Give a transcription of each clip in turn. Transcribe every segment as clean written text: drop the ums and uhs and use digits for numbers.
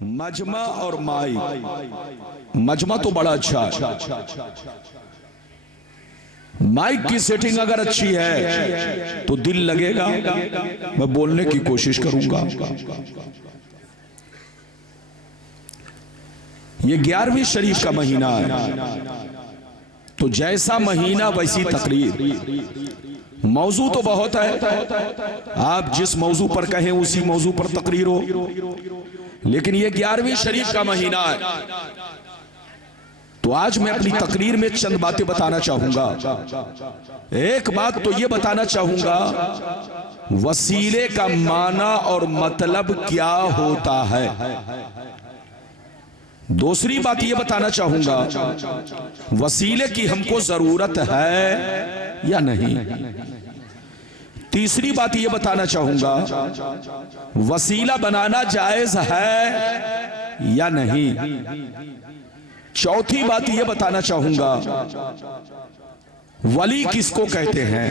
مجمع اور مائی، مجمع تو بڑا اچھا ہے، مائک کی سیٹنگ اگر اچھی ہے تو دل لگے گا، میں بولنے کی کوشش کروں گا۔ یہ 11ویں شریف کا مہینہ ہے، تو جیسا مہینہ ویسی تقریر۔ موضوع تو بہت ہے، آپ جس موضوع پر کہیں اسی موضوع پر تقریر ہو، لیکن یہ 11ویں شریف کا مہینہ ہے، تو آج میں اپنی تقریر میں چند باتیں بتانا چاہوں گا۔ ایک بات تو یہ بتانا چاہوں گا، وسیلے کا معنی اور مطلب کیا ہوتا ہے۔ دوسری بات یہ بتانا چاہوں گا، وسیلے کی ہم کو ضرورت ہے یا نہیں۔ تیسری بات یہ بتانا چاہوں گا، وسیلہ بنانا جائز ہے یا نہیں۔ چوتھی بات یہ بتانا چاہوں گا، ولی کس کو کہتے ہیں۔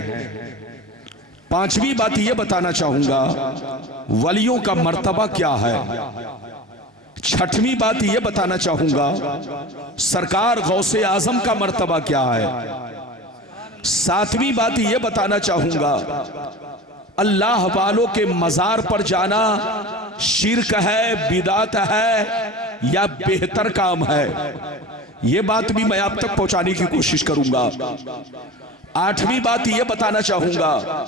پانچویں بات یہ بتانا چاہوں گا، ولیوں کا مرتبہ کیا ہے۔ چھٹویں بات یہ بتانا چاہوں گا، سرکار غوث اعظم کا مرتبہ کیا ہے۔ ساتویں بات یہ بتانا چاہوں گا، اللہ والوں کے مزار پر جانا شرک ہے، بدعت ہے یا بہتر کام ہے۔ یہ بات بھی میں آپ تک پہنچانے کی کوشش کروں گا۔ آٹھویں بات یہ بتانا چاہوں گا،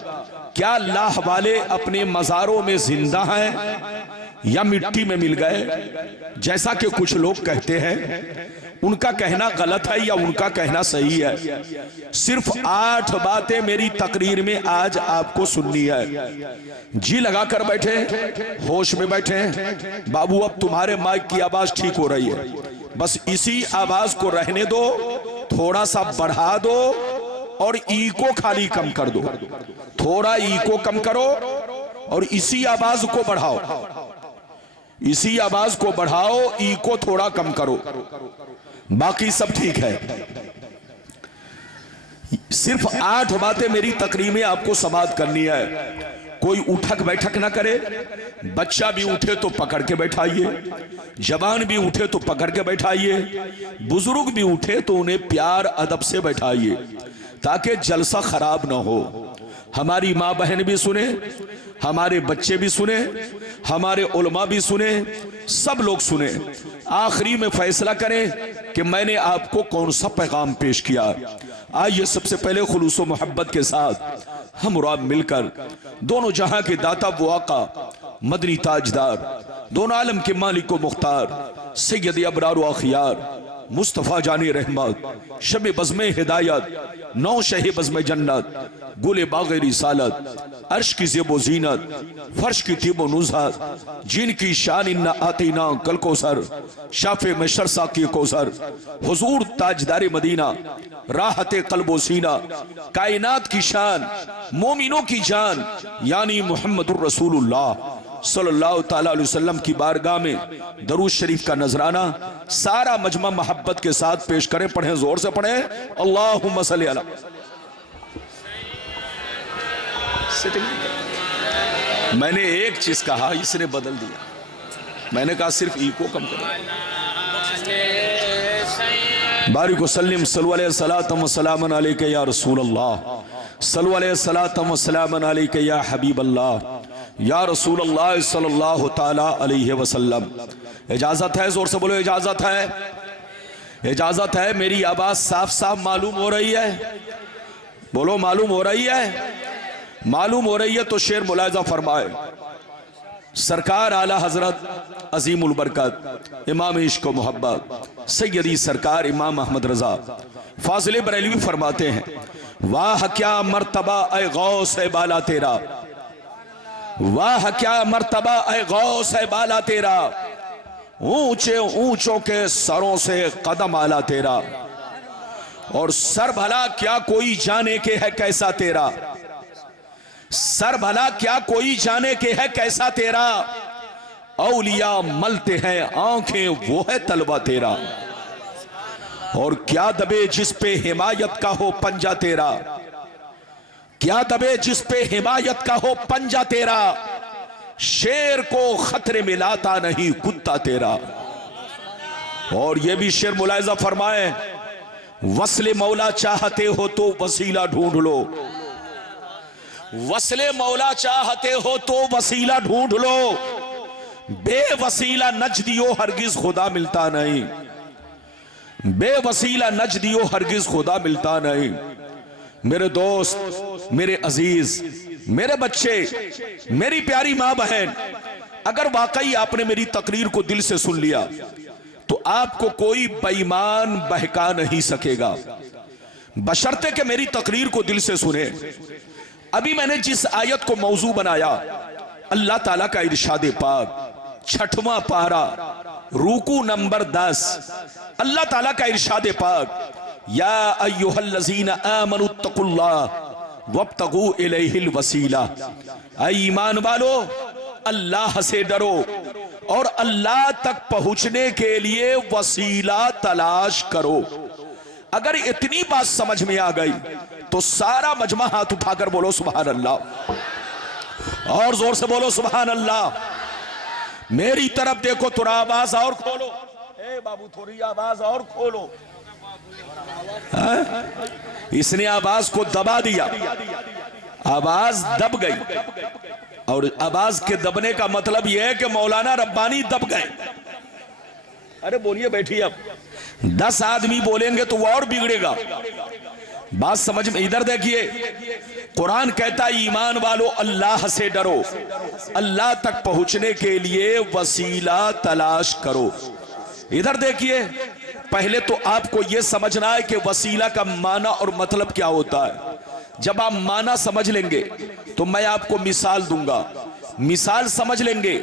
کیا اللہ والے اپنے مزاروں میں زندہ ہیں یا مٹی میں مل گئے، جیسا کہ کچھ لوگ کہتے ہیں۔ ان کا کہنا غلط ہے یا ان کا کہنا صحیح ہے۔ صرف 8 باتیں میری تقریر میں آج آپ کو سننی ہے۔ جی لگا کر بیٹھے، ہوش میں بیٹھے۔ بابو اب تمہارے مائک کی آواز ٹھیک ہو رہی ہے، بس اسی آواز کو رہنے دو، تھوڑا سا بڑھا دو اور ایکو خالی کم کر دو۔ تھوڑا ایکو کم کرو اور اسی آواز کو بڑھاؤ، اسی آواز کو بڑھاؤ، ایکو تھوڑا کم کرو، باقی سب ٹھیک ہے۔ صرف 8 باتیں میری تقریر میں آپ کو سماعت کرنی ہے۔ کوئی اٹھک بیٹھک نہ کرے، بچہ بھی اٹھے تو پکڑ کے بیٹھائیے، جوان بھی اٹھے تو پکڑ کے بیٹھائیے، بزرگ بھی اٹھے تو انہیں پیار ادب سے بیٹھائیے، تاکہ جلسہ خراب نہ ہو۔ ہماری ماں بہن بھی سنیں، ہمارے بچے بھی سنیں، ہمارے علماء بھی سنیں، سب لوگ سنیں۔ آخری میں فیصلہ کریں کہ میں نے آپ کو کون سا پیغام پیش کیا۔ آئیے سب سے پہلے خلوص و محبت کے ساتھ ہم اور آپ مل کر دونوں جہاں کے داتا و آقا، مدنی تاجدار، دونوں عالم کے مالک و مختار، سید ابرار و اخیار، مصطفیٰ جانی رحمت، شب بزم ہدایت، نو شہ بزم جنت، گل باغ رسالت، عرش کی زیب و زینت، فرش کی طیب و نزہت، جن کی شان انہا آتینا کل کوثر، شافع مشر ساقی کوثر، حضور تاجدار مدینہ، راحت قلب و سینہ، کائنات کی شان، مومنوں کی جان، یعنی محمد الرسول اللہ صلی اللہ تعالیٰ علیہ وسلم کی بارگاہ میں درود شریف کا نذرانہ سارا مجمع محبت کے ساتھ پیش کریں۔ پڑھیں، زور سے پڑھیں، اللہم صلی اللہ۔ میں نے ایک چیز کہا، اس نے بدل دیا۔ میں نے کہا صرف ایکو کم کریں۔ بارک وسلم، صلو علیہ الصلاۃ والسلام علیک یا رسول اللہ، صلو علیہ الصلاۃ والسلام علیک یا حبیب اللہ، یا رسول اللہ صلی اللہ تعالی علیہ وسلم۔ اجازت ہے؟ زور سے بولو، اجازت ہے؟ اجازت ہے؟ میری آواز صاف صاف معلوم ہو رہی ہے؟ بولو، معلوم ہو رہی ہے؟ معلوم ہو رہی ہے تو شعر ملاحظہ فرمائے۔ سرکار اعلی حضرت عظیم البرکت امام عشق و محبت سیدی سرکار امام احمد رضا فاضل بریلوی فرماتے ہیں، واہ کیا مرتبہ اے غوث بالا تیرا، واہ کیا مرتبہ اے غوث بالا تیرا، اونچے اونچوں کے سروں سے قدم آلا تیرا، اور سر بھلا کیا کوئی جانے کے ہے کیسا تیرا، سر بھلا کیا کوئی جانے کے ہے کیسا تیرا، اولیاء ملتے ہیں آنکھیں وہ ہے طلبہ تیرا، اور کیا دبے جس پہ حمایت کا ہو پنجہ تیرا، کیا دبے جس پہ حمایت کا ہو پنجہ تیرا، शेर को खतरे में लाता नहीं कुत्ता तेरा। और ये भी शेर मुलाहिजा फरमाए, वस्ले मौला चाहते हो तो वसीला ढूंढ लो, वस्ले मौला चाहते हो तो वसीला ढूंढ लो, बेवसीला नजदियो हरगिज खुदा मिलता नहीं, बेवसीला नजदियो हरगिज खुदा मिलता नहीं। मेरे दोस्त, मेरे अजीज, मेरे बच्चे, मेरी प्यारी मां बहन, अगर वाकई आपने मेरी तकरीर को दिल से सुन लिया तो आपको कोई बेईमान बहका नहीं सकेगा, बशर्ते कि मेरी तकरीर को दिल से सुने। अभी मैंने जिस आयत को मौजू बनाया, अल्लाह ताला का इरशाद पाक, 6वां पारा, रुकू नंबर 10, अल्लाह ताला का इरशाद पाक, या अय्युहल्लज़ीना आमनुत्तकुल्लाह वब्तगू इलैहिल वसीला। ऐ ईमान वालो, अल्लाह से डरो और अल्लाह तक पहुंचने के लिए वसीला तलाश करो। अगर इतनी बात समझ में आ गई तो सारा मजमा हाथ उठाकर बोलो सुभान अल्लाह, और जोर से बोलो सुभान अल्लाह। मेरी तरफ देखो, थोड़ा आवाज और खोलो, ए बाबू थोड़ी आवाज और खोलो। इसने आवाज को दबा दिया, आवाज दब गई, और आवाज के दबने का मतलब यह है कि मौलाना रब्बानी दब गए। अरे बोलिए, बैठिए। अब 10 आदमी बोलेंगे तो वो और बिगड़ेगा। बात समझ में, इधर देखिए, कुरान कहता है ईमान वालो अल्लाह से डरो, अल्लाह तक पहुंचने के लिए वसीला तलाश करो। इधर देखिए, पहले तो आपको यह समझना है कि वसीला का माना और मतलब क्या होता है। जब आप माना समझ लेंगे तो मैं आपको मिसाल दूंगा, मिसाल समझ लेंगे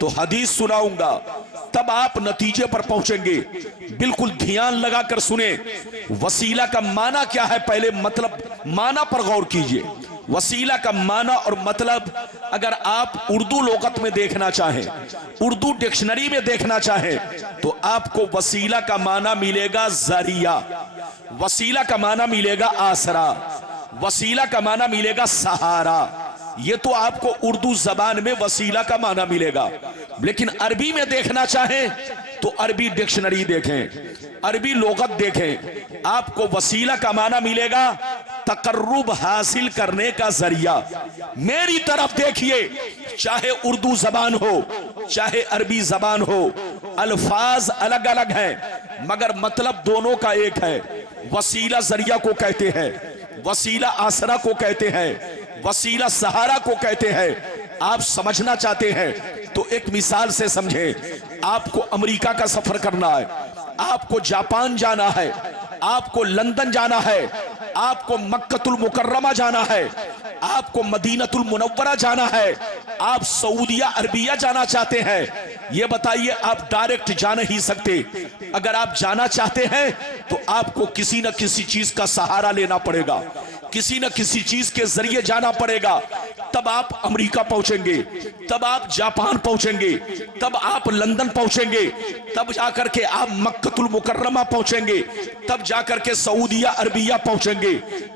तो हदीस सुनाऊंगा, तब आप नतीजे पर पहुंचेंगे। बिल्कुल ध्यान लगाकर सुने, वसीला का माना क्या है, पहले मतलब माना पर गौर कीजिए। वसीला का माना और मतलब अगर आप उर्दू लोगत में देखना चाहें, उर्दू डिक्शनरी में देखना चाहें, तो आपको वसीला का माना मिलेगा जरिया, वसीला का माना मिलेगा आसरा, वसीला का माना मिलेगा सहारा। ये तो आपको उर्दू जबान में वसीला का माना मिलेगा। लेकिन अरबी में देखना चाहें तो अरबी डिक्शनरी देखें, अरबी लोगत देखें, आपको वसीला का माना मिलेगा तकर्रुब हासिल करने का जरिया। मेरी तरफ देखिए, चाहे उर्दू जबान हो चाहे अरबी जबान हो, अल्फाज अलग अलग हैं मगर मतलब दोनों का एक है। वसीला जरिया को कहते हैं, वसीला आसरा को कहते हैं, वसीला सहारा को कहते हैं। आप समझना चाहते हैं तो एक मिसाल से समझें। आपको अमेरिका का सफर करना है, आपको जापान जाना है, आपको लंदन जाना है, आपको मक्कतुल मुकर्रमा जाना है, आपको मदीनतुल मुनव्वरा जाना है, आप सऊदिया अरबिया जाना चाहते हैं। ये बताइए, आप डायरेक्ट जा नहीं सकते। अगर आप जाना चाहते हैं तो आपको किसी न किसी चीज का सहारा लेना पड़ेगा, किसी न किसी चीज के जरिए जाना पड़ेगा। तब आप अमेरिका पहुंचेंगे, तब आप जापान पहुंचेंगे, तब आप लंदन पहुंचेंगे, तब जाकर के आप मक्कतुल मुकर्रमा पहुंचेंगे, तब जाकर के सऊदिया अरबिया पहुंचेंगे।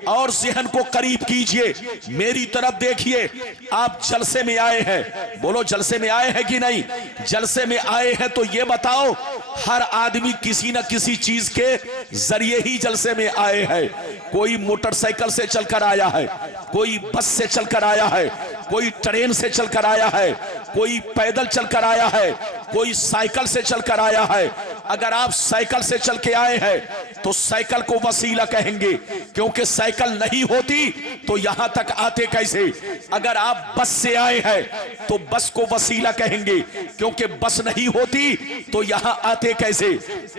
और ज़हन को करीब कीजिए, मेरी तरफ देखिए। आप जलसे में आए हैं, बोलो जलसे में आए हैं कि नहीं? जलसे में आए हैं तो ये बताओ, हर आदमी किसी न किसी चीज के जरिए ही जलसे में आए हैं। कोई मोटरसाइकिल से चलकर आया है, कोई बस से चलकर आया है, कोई ट्रेन से चलकर आया है, कोई पैदल चलकर आया है, कोई साइकिल से चलकर आया है। अगर आप साइकिल से चल के आए हैं तो साइकिल को वसीला कहेंगे, क्योंकि साइकिल नहीं होती तो यहां तक आते कैसे। अगर आप बस से आए हैं तो बस को वसीला कहेंगे, क्योंकि बस नहीं होती तो यहां आते कैसे।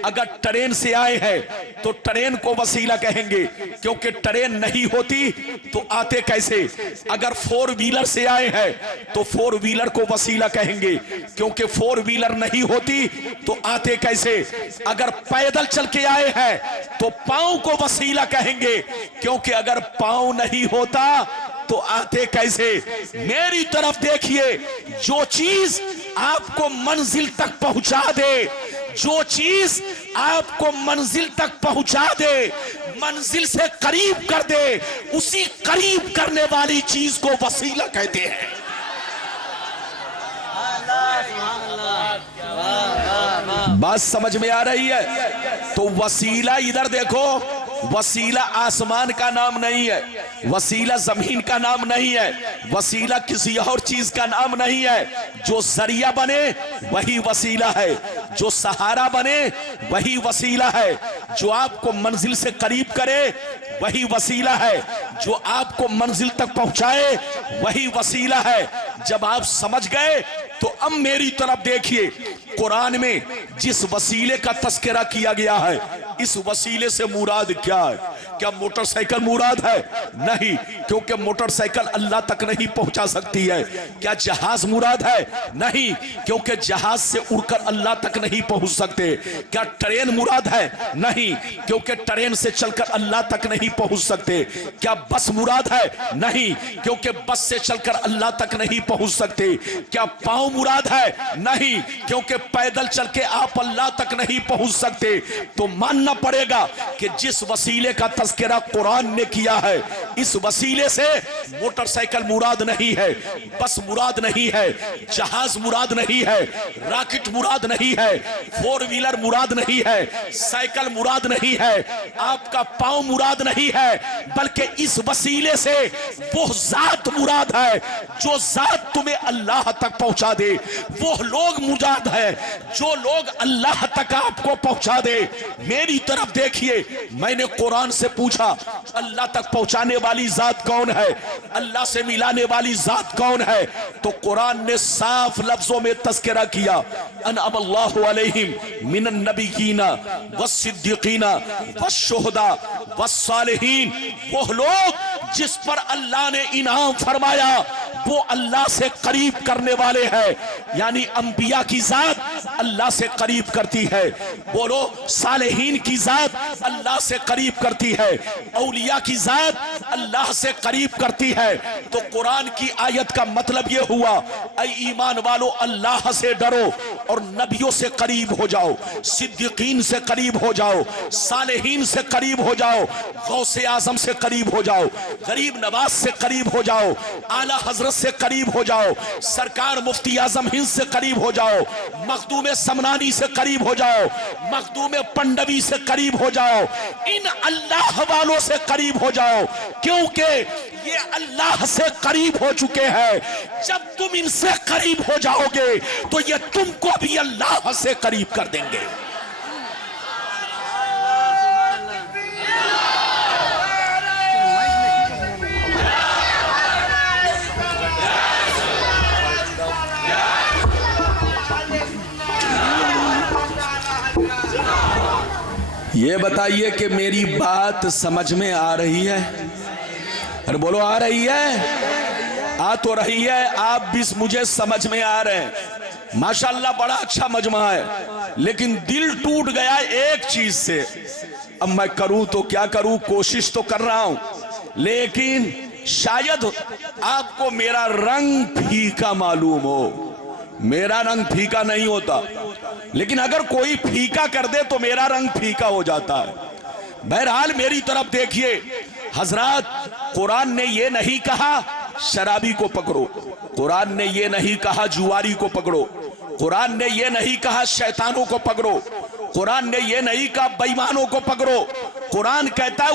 अगर ट्रेन से आए हैं तो ट्रेन को वसीला कहेंगे, क्योंकि ट्रेन नहीं होती तो आते कैसे। अगर 4 व्हीलर से आए हैं तो 4 व्हीलर को वसीला कहेंगे, क्योंकि 4 व्हीलर नहीं होती तो आते कैसे। अगर पैदल चल के आए हैं तो पांव को वसीला कहेंगे, क्योंकि अगर पांव नहीं होता तो आते कैसे। मेरी तरफ देखिए, जो चीज आपको मंजिल तक पहुंचा दे, जो चीज आपको मंजिल तक पहुंचा दे, मंजिल से करीब कर दे, उसी करीब करने वाली चीज को वसीला कहते हैं। बात समझ में आ रही है? तो वसीला इधर देखो, वसीला आसमान का नाम नहीं है, वसीला जमीन का नाम नहीं है, वसीला किसी और चीज का नाम नहीं है। जो जरिया बने वही वसीला है, जो सहारा बने वही वसीला है, जो आपको मंजिल से करीब करे वही वसीला है, जो आपको मंजिल तक पहुंचाए वही वसीला है। जब आप समझ गए तो अब मेरी तरफ देखिए, कुरान में जिस वसीले का तस्करा किया गया है, इस वसीले से मुराद क्या है? क्या मोटरसाइकिल मुराद है? नहीं, क्योंकि मोटरसाइकिल अल्लाह तक नहीं पहुंचा सकती है। क्या जहाज मुराद है? नहीं, क्योंकि जहाज से उड़कर अल्लाह तक नहीं पहुंच सकते। क्या ट्रेन मुराद है? नहीं, क्योंकि ट्रेन से चलकर अल्लाह तक नहीं पहुंच सकते। क्या बस मुराद है? नहीं, क्योंकि बस से चलकर अल्लाह तक नहीं पहुंच सकते। क्या पांव मुराद है? नहीं, क्योंकि पैदल चल के आप अल्लाह तक नहीं पहुंच सकते। तो मानना पड़ेगा कि जिस वसीले का तस्करा कुरान ने किया है, इस वसीले से मोटरसाइकिल मुराद नहीं है, बस मुराद नहीं है, जहाज मुराद नहीं है, रॉकेट मुराद नहीं है, फोर व्हीलर मुराद नहीं है, साइकिल मुराद नहीं है, आपका पांव मुराद नहीं है, बल्कि इस वसीले से वो जात मुराद है जो जात तुम्हें अल्लाह तक पहुंचा दे। वो लोग मुराद है जो लोग अल्लाह तक आपको पहुंचा दे। मेरी तरफ देखिए, मैंने कुरान से पूछा अल्लाह तक पहुंचाने वाली जात कौन है, अल्लाह से मिलाने वाली जात कौन है? तो कुरान ने साफ लफ्जों में तस्करा किया, अनअमल्लाहु अलैहिम मिनन नबिय्यीना वस्सिद्दीकीना वश्शुहदा वस्सालिहीन। वो लोग जिस पर अल्लाह ने इनाम फरमाया वो अल्लाह से करीब करने वाले हैं, यानी अंबिया की जात अल्लाह से करीब करती है। बोलो, सालेहीन की जात अल्लाह से करीब करती है, औलिया की जात अल्लाह से करीब करती है। तो कुरान की आयत का मतलब ये हुआ, ऐ ईमान वालो अल्लाह से डरो और नबियों से करीब हो जाओ, सिद्दीकीन से करीब हो जाओ, सालेहीन से करीब हो जाओ, गौसे आजम से करीब हो जाओ, गरीब नवाज से करीब हो जाओ, आला हजरत से करीब हो जाओ, सरकार मुफ्ती आजम हिंद से करीब हो जाओ, मखदूम समनानी से करीब हो जाओ, मखदूम पंडवी से करीब हो जाओ, इन अल्लाह वालों से करीब हो जाओ, क्योंकि ये अल्लाह से करीब हो चुके हैं। जब तुम इनसे करीब हो जाओगे तो ये तुमको भी अल्लाह से करीब कर देंगे। ये बताइए कि मेरी बात समझ में आ रही है? अरे बोलो, आ रही है? आ तो रही है, आप भी मुझे समझ में आ रहे हैं। माशाल्लाह बड़ा अच्छा मजमा है, लेकिन दिल टूट गया एक चीज से। अब मैं करूं तो क्या करूं, कोशिश तो कर रहा हूं, लेकिन शायद आपको मेरा रंग फीका मालूम हो। मेरा रंग फीका नहीं होता, लेकिन अगर कोई फीका कर दे तो मेरा रंग फीका हो जाता है। बहरहाल मेरी तरफ देखिए हजरात, कुरान ने ये नहीं कहा शराबी को पकड़ो, कुरान ने ये नहीं कहा जुआरी को पकड़ो, कुरान ने ये नहीं कहा शैतानों को पकड़ो, कुरान ने ये नहीं कहा बेईमानों को पकड़ो। कुरान कहता है